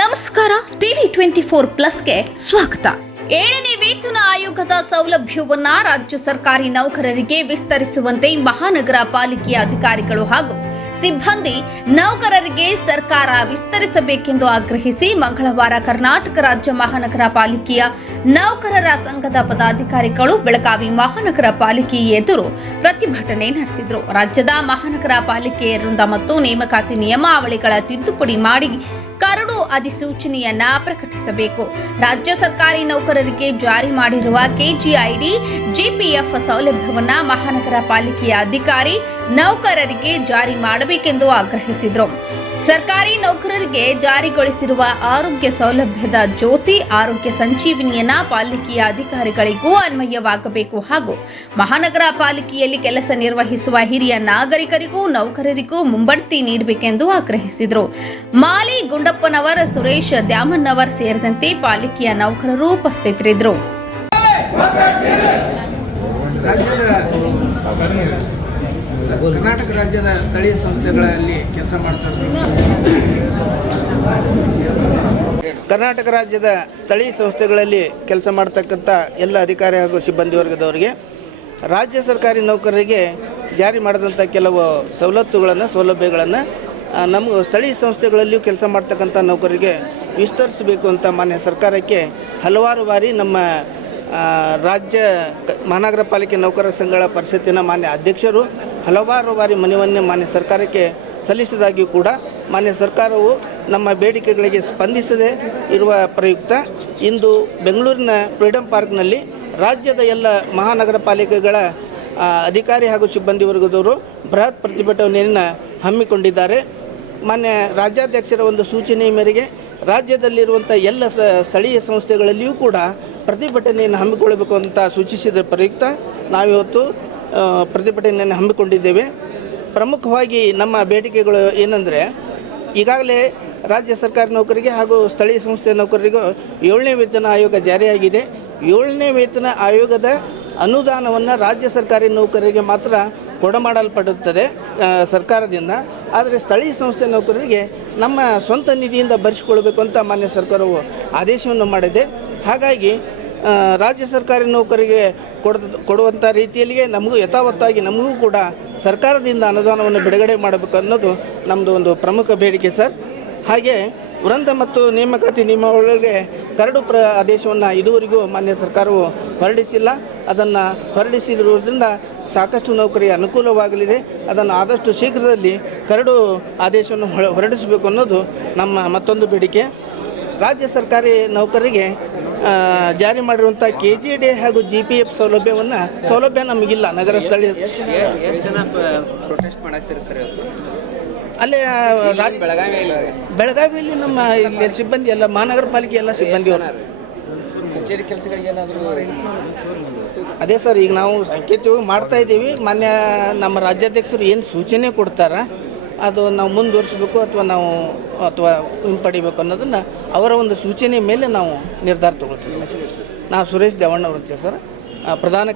ನಮಸ್ಕಾರ, TV twenty four ಪ್ಲಸ್ಗೆ ಸ್ವಾಗತ. ಏಳನೇ ವೇತನ ಆಯೋಗದ ಸೌಲಭ್ಯವನ್ನ ರಾಜ್ಯ ಸರ್ಕಾರಿ ನೌಕರರಿಗೆ ವಿಸ್ತರಿಸುವಂತೆ ಮಹಾನಗರ ಪಾಲಿಕೆಯ ಅಧಿಕಾರಿಗಳು ಹಾಗೂ ಸಿಬ್ಬಂದಿ ನೌಕರರಿಗೆ ಸರ್ಕಾರ ವಿಸ್ತರಿಸಬೇಕೆಂದು ಆಗ್ರಹಿಸಿ ಮಂಗಳವಾರ ಕರ್ನಾಟಕ ರಾಜ್ಯ ಮಹಾನಗರ ಪಾಲಿಕೆಯ ನೌಕರರ ಸಂಘದ ಪದಾಧಿಕಾರಿಗಳು ಬೆಳಗಾವಿ ಮಹಾನಗರ ಪಾಲಿಕೆ ಎದುರು ಪ್ರತಿಭಟನೆ ನಡೆಸಿದರು. ರಾಜ್ಯದ ಮಹಾನಗರ ಪಾಲಿಕೆ ವೃಂದ ಮತ್ತು ನೇಮಕಾತಿ ನಿಯಮಾವಳಿಗಳ ತಿದ್ದುಪಡಿ ಮಾಡಿ ಕರಡು ಅಧಿಸೂಚನೆಯನ್ನ ಪ್ರಕಟಿಸಬೇಕು. ರಾಜ್ಯ ಸರ್ಕಾರಿ ನೌಕರರಿಗೆ ಜಾರಿ ಮಾಡಿರುವ ಕೆಜಿಐಡಿ, ಜಿಪಿಎಫ್ ಸೌಲಭ್ಯವನ್ನ ಮಹಾನಗರ ಪಾಲಿಕೆಯ ಅಧಿಕಾರಿ ನೌಕರರಿಗೆ ಜಾರಿ ಮಾಡಬೇಕೆಂದು ಆಗ್ರಹಿಸಿದರು. ಸರ್ಕಾರಿ ನೌಕರರಿಗೆ ಜಾರಿಗೊಳಿಸಿರುವ ಆರೋಗ್ಯ ಸೌಲಭ್ಯದ ಜ್ಯೋತಿ, ಆರೋಗ್ಯ ಸಂಜೀವಿನಿಯನ್ನ ಪಾಲಿಕೆಯ ಅಧಿಕಾರಿಗಳಿಗೂ ಅನ್ವಯವಾಗಬೇಕು ಹಾಗೂ ಮಹಾನಗರ ಪಾಲಿಕೆಯಲ್ಲಿ ಕೆಲಸ ನಿರ್ವಹಿಸುವ ಹಿರಿಯ ನಾಗರಿಕರಿಗೂ, ನೌಕರರಿಗೂ ಮುಂಬಡ್ತಿ ನೀಡಬೇಕೆಂದು ಆಗ್ರಹಿಸಿದರು. ಮಾಲಿ ಗುಂಡಪ್ಪನವರ್, ಸುರೇಶ್ ದ್ಯಾಮನ್ನವರ್ ಸೇರಿದಂತೆ ಪಾಲಿಕೆಯ ನೌಕರರು ಉಪಸ್ಥಿತರಿದ್ದರು. ಕರ್ನಾಟಕ ರಾಜ್ಯದ ಸ್ಥಳೀಯ ಸಂಸ್ಥೆಗಳಲ್ಲಿ ಕೆಲಸ ಮಾಡ್ತಾರೆ ಕರ್ನಾಟಕ ರಾಜ್ಯದ ಸ್ಥಳೀಯ ಸಂಸ್ಥೆಗಳಲ್ಲಿ ಕೆಲಸ ಮಾಡ್ತಕ್ಕಂಥ ಎಲ್ಲ ಅಧಿಕಾರಿ ಹಾಗೂ ಸಿಬ್ಬಂದಿ ವರ್ಗದವರಿಗೆ ರಾಜ್ಯ ಸರ್ಕಾರಿ ನೌಕರರಿಗೆ ಜಾರಿ ಮಾಡಿದಂಥ ಕೆಲವು ಸವಲತ್ತುಗಳನ್ನು ಸೌಲಭ್ಯಗಳನ್ನು ನಮ್ಮ ಸ್ಥಳೀಯ ಸಂಸ್ಥೆಗಳಲ್ಲಿಯೂ ಕೆಲಸ ಮಾಡ್ತಕ್ಕಂಥ ನೌಕರರಿಗೆ ವಿಸ್ತರಿಸಬೇಕು ಅಂತ ಮಾನ್ಯ ಸರ್ಕಾರಕ್ಕೆ ಹಲವಾರು ಬಾರಿ ನಮ್ಮ ರಾಜ್ಯ ಮಹಾನಗರ ಪಾಲಿಕೆ ನೌಕರರ ಸಂಘಗಳ ಪರಿಷತ್ತಿನ ಮಾನ್ಯ ಅಧ್ಯಕ್ಷರು ಹಲವಾರು ಬಾರಿ ಮನವಿಯನ್ನು ಮಾನ್ಯ ಸರ್ಕಾರಕ್ಕೆ ಸಲ್ಲಿಸಿದಾಗಿಯೂ ಕೂಡ ಮಾನ್ಯ ಸರ್ಕಾರವು ನಮ್ಮ ಬೇಡಿಕೆಗಳಿಗೆ ಸ್ಪಂದಿಸದೆ ಇರುವ ಪ್ರಯುಕ್ತ ಇಂದು ಬೆಂಗಳೂರಿನ ಫ್ರೀಡಂ ಪಾರ್ಕ್ನಲ್ಲಿ ರಾಜ್ಯದ ಎಲ್ಲ ಮಹಾನಗರ ಪಾಲಿಕೆಗಳ ಅಧಿಕಾರಿ ಹಾಗೂ ಸಿಬ್ಬಂದಿ ವರ್ಗದವರು ಬೃಹತ್ ಪ್ರತಿಭಟನೆಯನ್ನು ಹಮ್ಮಿಕೊಂಡಿದ್ದಾರೆ. ಮಾನ್ಯ ರಾಜ್ಯಾಧ್ಯಕ್ಷರ ಒಂದು ಸೂಚನೆಯ ಮೇರೆಗೆ ರಾಜ್ಯದಲ್ಲಿರುವಂಥ ಎಲ್ಲ ಸ್ಥಳೀಯ ಸಂಸ್ಥೆಗಳಲ್ಲಿಯೂ ಕೂಡ ಪ್ರತಿಭಟನೆಯನ್ನು ಹಮ್ಮಿಕೊಳ್ಳಬೇಕು ಅಂತ ಸೂಚಿಸಿದ ಪ್ರಯುಕ್ತ ನಾವಿವತ್ತು ಪ್ರತಿಭಟನೆಯನ್ನು ಹಮ್ಮಿಕೊಂಡಿದ್ದೇವೆ. ಪ್ರಮುಖವಾಗಿ ನಮ್ಮ ಬೇಡಿಕೆಗಳು ಏನಂದರೆ, ಈಗಾಗಲೇ ರಾಜ್ಯ ಸರ್ಕಾರಿ ನೌಕರಿಗೆ ಹಾಗೂ ಸ್ಥಳೀಯ ಸಂಸ್ಥೆ ನೌಕರರಿಗೂ ಏಳನೇ ವೇತನ ಆಯೋಗ ಜಾರಿಯಾಗಿದೆ. ಏಳನೇ ವೇತನ ಆಯೋಗದ ಅನುದಾನವನ್ನು ರಾಜ್ಯ ಸರ್ಕಾರಿ ನೌಕರರಿಗೆ ಮಾತ್ರ ಕೊಡಮಾಡಲ್ಪಡುತ್ತದೆ ಸರ್ಕಾರದಿಂದ. ಆದರೆ ಸ್ಥಳೀಯ ಸಂಸ್ಥೆ ನೌಕರರಿಗೆ ನಮ್ಮ ಸ್ವಂತ ನಿಧಿಯಿಂದ ಭರಿಸಿಕೊಳ್ಬೇಕು ಅಂತ ಮಾನ್ಯ ಸರ್ಕಾರವು ಆದೇಶವನ್ನು ಮಾಡಿದೆ. ಹಾಗಾಗಿ ರಾಜ್ಯ ಸರ್ಕಾರಿ ನೌಕರಿಗೆ ಕೊಡ ಕೊಡುವಂಥ ರೀತಿಯಲ್ಲಿಯೇ ನಮಗೂ ಯಥಾವತ್ತಾಗಿ ನಮಗೂ ಕೂಡ ಸರ್ಕಾರದಿಂದ ಅನುದಾನವನ್ನು ಬಿಡುಗಡೆ ಮಾಡಬೇಕು ಅನ್ನೋದು ನಮ್ಮದು ಒಂದು ಪ್ರಮುಖ ಬೇಡಿಕೆ ಸರ್. ಹಾಗೆ ವೃಂದ ಮತ್ತು ನೇಮಕಾತಿ ನಿಯಮಗಳಿಗೆ ಕರಡು ಪ್ರ ಆದೇಶವನ್ನು ಇದುವರೆಗೂ ಮಾನ್ಯ ಸರ್ಕಾರವು ಹೊರಡಿಸಿಲ್ಲ. ಅದನ್ನು ಹೊರಡಿಸಿರುವುದರಿಂದ ಸಾಕಷ್ಟು ನೌಕರಿಗೆ ಅನುಕೂಲವಾಗಲಿದೆ. ಅದನ್ನು ಆದಷ್ಟು ಶೀಘ್ರದಲ್ಲಿ ಕರಡು ಆದೇಶವನ್ನು ಹೊರ- ಹೊರಡಿಸಬೇಕು ಅನ್ನೋದು ನಮ್ಮ ಮತ್ತೊಂದು ಬೇಡಿಕೆ. ರಾಜ್ಯ ಸರ್ಕಾರಿ ನೌಕರರಿಗೆ ಜಾರಿ ಮಾಡಿರುವಂಥ ಕೆ ಜಿ ಡಿ ಹಾಗೂ ಜಿ ಪಿ ಎಫ್ ಸೌಲಭ್ಯವನ್ನು ಸೌಲಭ್ಯ ನಮಗಿಲ್ಲ ನಗರ ಸ್ಥಳೀಯ ಎಷ್ಟು ಜನ ಪ್ರೊಟೆಸ್ಟ್ ಮಾಡತ್ತೀರಿ ಸರ್ ಇವತ್ತು? ಅಲ್ಲೇ ಬೆಳಗಾವಿಯಲ್ಲಿ ನಮ್ಮ ಇಲ್ಲಿ ಸಿಬ್ಬಂದಿ ಎಲ್ಲ ಮಹಾನಗರ ಪಾಲಿಕೆ ಎಲ್ಲ ಏನಾದರೂ ಅದೇ ಸರ್ ಈಗ ನಾವು ಮಾಡ್ತಾ ಇದ್ದೀವಿ. ಮಾನ್ಯ ನಮ್ಮ ರಾಜ್ಯಾಧ್ಯಕ್ಷರು ಏನು ಸೂಚನೆ ಕೊಡ್ತಾರ? ಅದು ನಾವು ಮುಂದುವರಿಸಬೇಕು ಅಥವಾ ನಾವು, ಅಥವಾ ಹಿಂಪಡಿಬೇಕು ಅನ್ನೋದನ್ನು ಅವರ ಒಂದು ಸೂಚನೆ ಮೇಲೆ ನಾವು ನಿರ್ಧಾರ ತಗೊಳ್ತೀವಿ ಸರ್. ನಾವು ಸುರೇಶ್ ದೇವಣ್ಣ ಸರ್. ಪ್ರಧಾನ